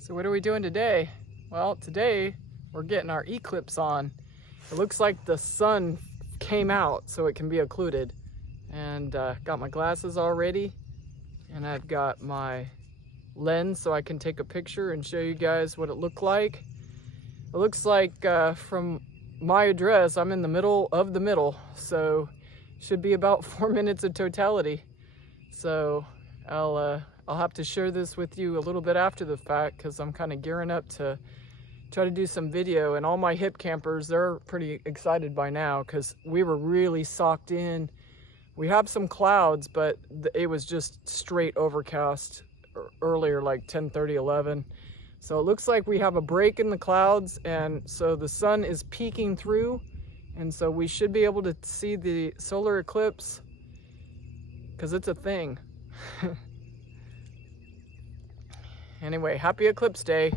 So what are we doing today? Well, today we're getting our eclipse on. It looks like the sun came out so it can be occluded. And got my glasses all ready, and I've got my lens so I can take a picture and show you guys what it looked like. It looks like from my address, I'm in the middle of the middle, so should be about 4 minutes of totality. So I'll have to share this with you a little bit after the fact, because I'm kind of gearing up to try to do some video, and all my hip campers, they're pretty excited by now because we were really socked in. We have some clouds, but it was just straight overcast earlier, like 10:30, 11. So it looks like we have a break in the clouds, and so the sun is peeking through, and so we should be able to see the solar eclipse, because it's a thing. Anyway, happy Eclipse Day.